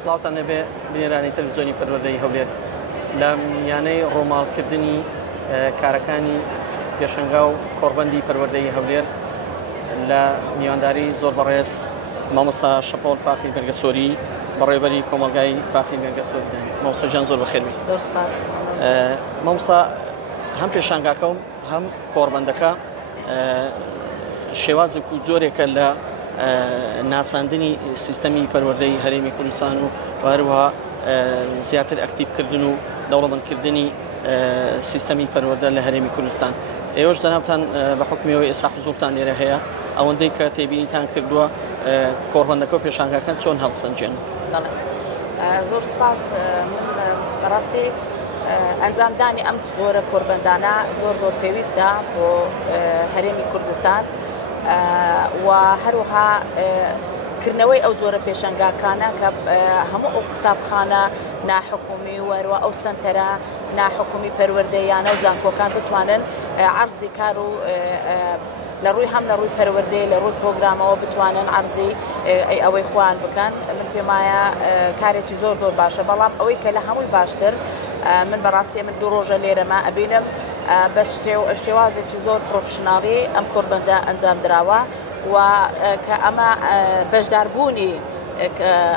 سڵاوتان نەبێ بینێرانی تەلەڤیزیۆنی پەروەردەی هەولێر لە میانەی ڕۆماڵکردنی کارەکانی پێشەنگا و کۆڕبەندی پەروەردەی هەولێر لە میوانداری زۆر بەڕێز مامۆستا شەپۆڵ فاقی بەرگەسۆری بەڕێوەبەری کۆمەلگای فاقی بەرگەسۆری مامۆستا جان زۆر بەخێر بێت. زۆر سپاس. مامۆستا هەم پێشانگاکەم هەم کۆڕبەندەکە شێوازێک و جۆرێکە لە ناساندنی سیستەمی پەروەردەی هەرێمی کوردستان و هەروەها زیاتر ئەکتیڤکردن و دەوڵەمەندکردنی سیستەمی پەروەردە لە هەرێمی کوردستان. ئێوەش جەنابتان بە حکمیەوەی ئێستا حزوورتان لێرە هەیە ئەوەندەی کە تێبینیتان کردووە کۆڕبەندەکە و پێشانگاکان چۆن هەڵسەنجێن؟ زۆر سپاس. بەڕاستی ئەنجامدانی ئەم زۆرە کۆڕبەندانە زۆر پێویستە بۆ هەرێمی کوردستان و هەروەها کردنەوەی ئەو جۆرە پێشەنگاکانە کە هەموو ئەو قوتابخانە ناحکومی و هەروە ئەو سنتەرە ناحکومی پەروەردەیانە و زانکۆکان بتوانن عەرزی کار و لە ڕووی هەم لە ڕووی پەروەردەی لە ڕووی پرۆگرامەوە بتوانن عەرزی ئەوەی خۆیان بکەن. من پێمایە کارێکی زۆر باشە، بەڵام ئەوەی کە لە هەمووی باشتر من بەڕاستی من دوو ڕۆژە لێرەما ئەبینم بە شێوازێکی زۆر پرۆفشناڵی ئەم کۆڕبەندە ئەنجام دراوە و کە ئەمە بەشداربوونی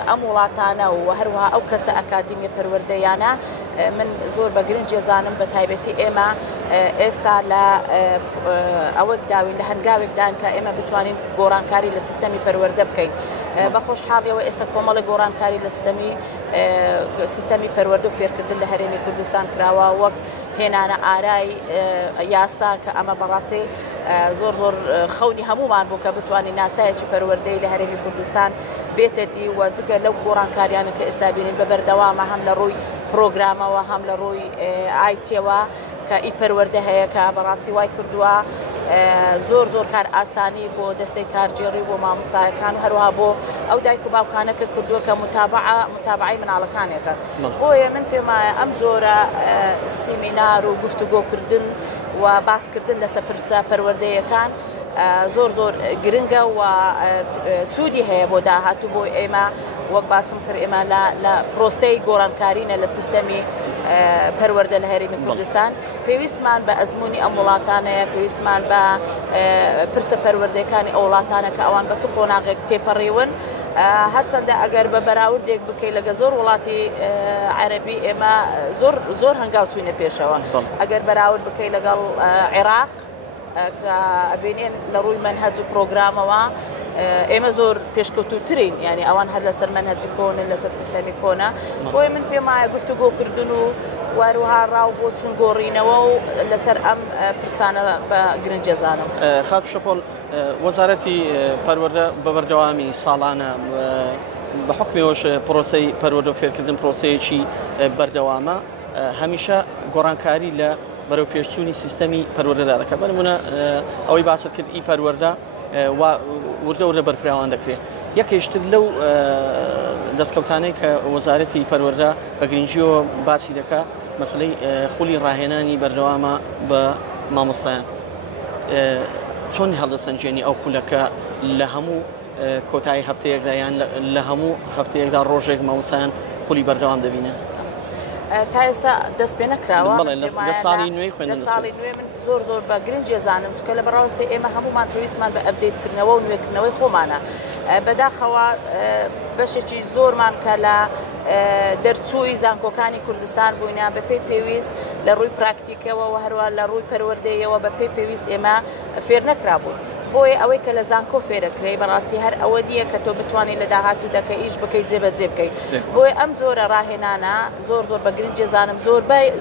ئەم وڵاتانە و هەروەها ئەو کەسە ئەکادیمیە پەروەردەیانە من زۆر بە گرنگ جێزانم بە تایبەتی ئێمە ئێستا لە ئەوەک داوین لە هەنگاوێک دان کە ئێمە بتوانین گۆڕانکاری لە سیستەمی پەروەردە بکەین. بە خۆشحاڵیەوە ئێستا کۆمەڵی گۆڕانکاری لە سیستەمی پەروەردە و فێرکردن لە هەرێمی کوردستان کراوە، وەک هێنانە ئارای یاسا کە ئەمە بەڕاستی زۆر خەونی هەمومان بوو کە بتوانین ناسایەکی پەروەردەی لە هەرێمی کوردستان بێتە دی و جگە لەو گۆڕانکاریانە کە ئێستا بینین بە بەردەوامە هەم لە ڕووی پرۆگرامەوە هەم لە ڕووی ئایتیەوە کە ئی پەروەردە هەیە کە بەڕاستی وای کردووە زۆر کار ئاسانی بۆ دەستەی کارجێڕی بۆ مامۆستایەکان و هەروەها بۆ ئەو دایک و باوکانەکە کردووە کە متابعی مناڵەکانێکە. بۆیە من پێمایە ئەم جۆرە سیمینار و گفتوگۆکردن و باسکردن لەسەر پرسە پەروەردەیەکان زۆر گرنگە و سوودی هەیە بۆ داهاتوو بۆ ئێمە وەک باسم کرد ئێمە لە پرۆسەی گۆڕانکارینە لە سیستەمی پەروەردە لە هەرێمی کوردستان پێویستمان بە ئەزمموی ئەم وڵاتانەیە، پێویستمان بە پرسە پەروەردەکانی ئەو وڵاتانە کە ئەوان بە چ قۆناغێک تێپەڕیون. هەرچەندە ئەگەر بە بەراوردێک بکەیت لەگە زۆر وڵاتی عەرەبی ئێمە زۆر هەنگاو چوینە پێشەوە. ئەگەر بەراورد بکەیت لەگەڵ عێراق کە ئەبینێن لە ڕووی مەنهەج و پرۆگرامەوە ئێمە زۆر پێشکەوتووترین، یعنی ئەوان هەر لەسەر مەنهەجی کۆنن لەسەر سیستەمی کۆنە. بۆیە من پێمایە گفتوگۆکردن و واروها ڕاو بۆ چون گۆڕینەوە و لەسەر ئەم پرسانە بە گرنگ جێزانم. خاف شەپۆڵ وەزارەتی پەروەردە بە بەردەوامی ساڵانە بە حکمێوەش پرۆسەی پەروەردە و فێرکردن پرۆسەیەکی بەردەوامە هەمیشە گۆڕانکاری لە بەرەو پێشچوونی سیستەمی پەروەردەدا دەکات. بەنمونە ئەوەی باسە کرد ئی پەروەردە وردە بەرفراوان دەکرێت. یەکێشتر لەو دەستکەوتانەی کە وەزارەتی پەروەردە بە گرنگیەوە باسی دەکات مەسەلەی خولی ڕاهێنانی بەردەوامە بە مامۆستایان. چۆن هەڵدەسەنجێنی ئەو خولەکە لە هەموو کۆتایی هەفتەیەکدا یان لە هەموو هەفتەیەکدا ڕۆژێک مامۆستایان خولی بەردەوام دەبینن؟ تا ئێستا دەست پێ نەکراوە. لە ساڵی نوێی خوێندن ساڵی نوێ من زۆر بە گرنگ جێزانم چکە لە بەڕاستی ئێمە هەمومان پێویستمان بە ئەپدەیتکردنەوە و نوێکردنەوەی خۆمانە. بەداخەوە بەشێکی زۆرمان کە لە دەرچووی زانکۆکانی کوردستان بووینیان بە پێی پێویست لە ڕووی پراکتیکەوە و هەروە لە ڕووی پەروەردەیەوە بە پێی پێویست ئێمە فێر نەکرابوون. بۆیە ئەوەی کە لە زانکۆ فێرەکرێ بەڕاستی هەر ئەوە دیە کە تۆ بتوانانی لە داهاتوو دەکە ئیش بکەیت جێبەجێ بکەیت. بۆیە ئەم جۆرە ڕاهێنانە زۆر بە گرنگ جێزانم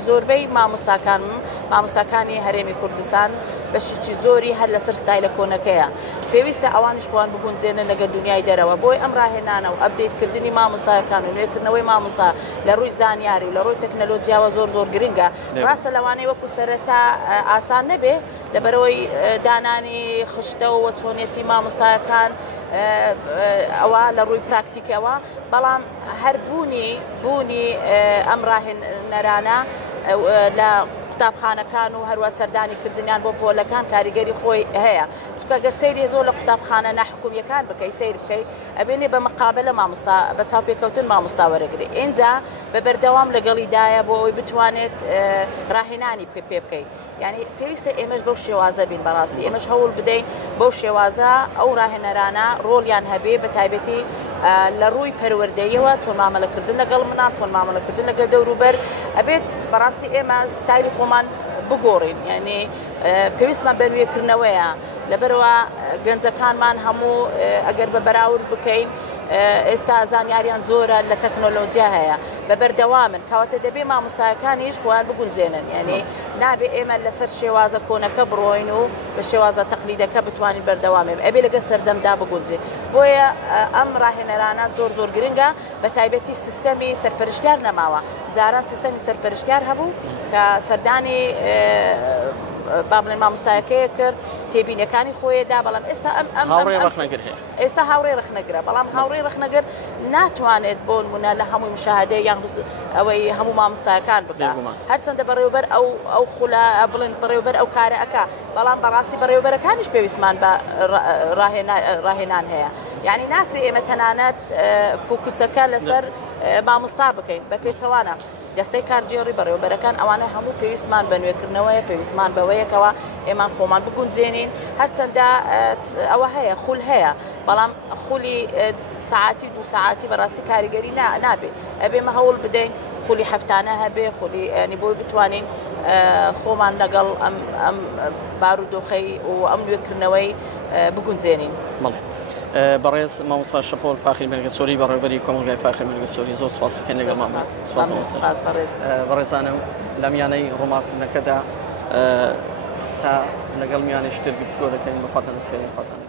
زۆربەی مامۆستاکانی هەرێمی کوردستان بەشێکی زۆری هەر لەسەر ستایلە کۆنەکەیە. پێویستە ئەوانیش خۆیان بگونجێنن لەگە دنیای دەرەوە. بۆی ئەم ڕاهێنانە و ئەپدەیتکردنی مامۆستایەکان و نوێکردنەوەی مامۆستا لە ڕووی زانیاری و لە ڕووی تەکنەلۆجیاوە زۆر گرنگە. ڕاستە لەوانەیە وەکو سەرەتا ئاسان نەبێ لەبەرەوەی دانانی خشتە و چۆنیەتی مامۆستایەکان ئەوە لە ڕووی پراکتیکەوە، بەڵام هەر بوونی ئەم ڕاهێنەرانە لە قوتابخانەکان و هەروە سەردانی کردنیان بۆ پۆلەکان کاریگەری خۆی هەیە چونکە گەر سەیری زۆر لە قوتابخانە ناحکومیەکان بکەی سیر بکەی ئەبێنێ بە مقابلە مامۆستا بە چاوپێکەوتن مامۆستا وەرەگرێ اینجا بە بەردەوام لەگەڵیدایە بۆ ئەوی بتوانێت ڕاهێنانی پێ بکەیت یعنی پێویستە ئێمەش بەو شێوازە بین بەڕاستی ئێمەش هەوڵ بدەین بەو شێوازە ئەو ڕاهێنەرانە ڕۆڵیان هەبێ بە تایبەتی لە ڕووی پەروەردەیەوە چۆن مامەلەکردن لەگەڵ منان چۆن مامەلەکردن لەگە دەوروبەر ئەبێت بەڕاستی ئێمە ستایلی خۆمان بگۆڕین یعنی پێویستمان بەنوێکردنەوەیە لەبەرەوە گەنجەکانمان هەموو ئەگەر بە بەراورد بکەین ئێستا زانیاریان زۆرە لە تەکنۆلۆژیا هەیە بە بەردەوامن کەواتە دەبێ مامۆستایەکانیش خۆیان بگونجێنن یعنی نابێ ئێمە لەسەر شێوازە کۆنەکە بڕۆین و بە شێوازە تەقلیدەکە بتوانین بەردەوامێن ئەبێ لەگە سەردەمدا بگونجێ بۆیە ئەم ڕاهێنەرانە زۆر گرنگە بە تایبەتی سیستەمی سەرپەرشتیار نەماوە جاران سیستەمی سەرپەرشتیار هەبوو کە سەردانی با بڵێن مامۆستایەکەیە کرد تێبینەکانی خۆیدا بەڵام ئێستا هاوڕێ ڕخنەگرە بەڵام هاوڕێ ڕخنەگەر ناتوانێت بۆ نمونە لە هەمووی مشاهدەیە یان ئەوەی هەموو مامۆستایەکان بکات هەرچەندە بەڕێوەبەر ئەو خولا بڵێن بەڕێوەبەر ئەو کارە ئەکا بەڵام بەڕاستی بەڕێوەبەرەکانیش پێویستمان بە ڕاهێنان هەیە یعنی ناکرێت ئێمە تەنانەت فۆکوسەکە لەسەر مامۆستا بکەین بە پێچەوانە دەستەی کارجێڕی بەڕێوەبەرەکان ئەوانە هەموو پێویستمان بە نوێکردنەوەیە پێویستمان بەوەیەکەوە ئێمان خۆمان بگونجێنین هەرچەندە ئەوە هەیە خول هەیە بەڵام خولی ساعتی دو ساعتی بەڕاستی کاریگەری نابێت ئەبێمە هەوڵ بدەین خولی هەفتانە هەبێ خولی ینی بۆی بتوانین خۆمان لەگەڵ ئەم بارودۆخەی و ئەم نوێکردنەوەی بگونجێنین. بەڕێز مامۆستا شەپۆل فاخری مەرگەسۆری بەڕێوەبەری کۆمەلگای فاخری مەرگەسۆری زۆر سپاس دەکەین لەگەڵ مامان بەڕێزانە لە میانەی ڕۆمارکردنەکەدا تا لەگەڵ میانەی شتر گفتگۆ دەکەین بەخواتان دەسپێرین خواتان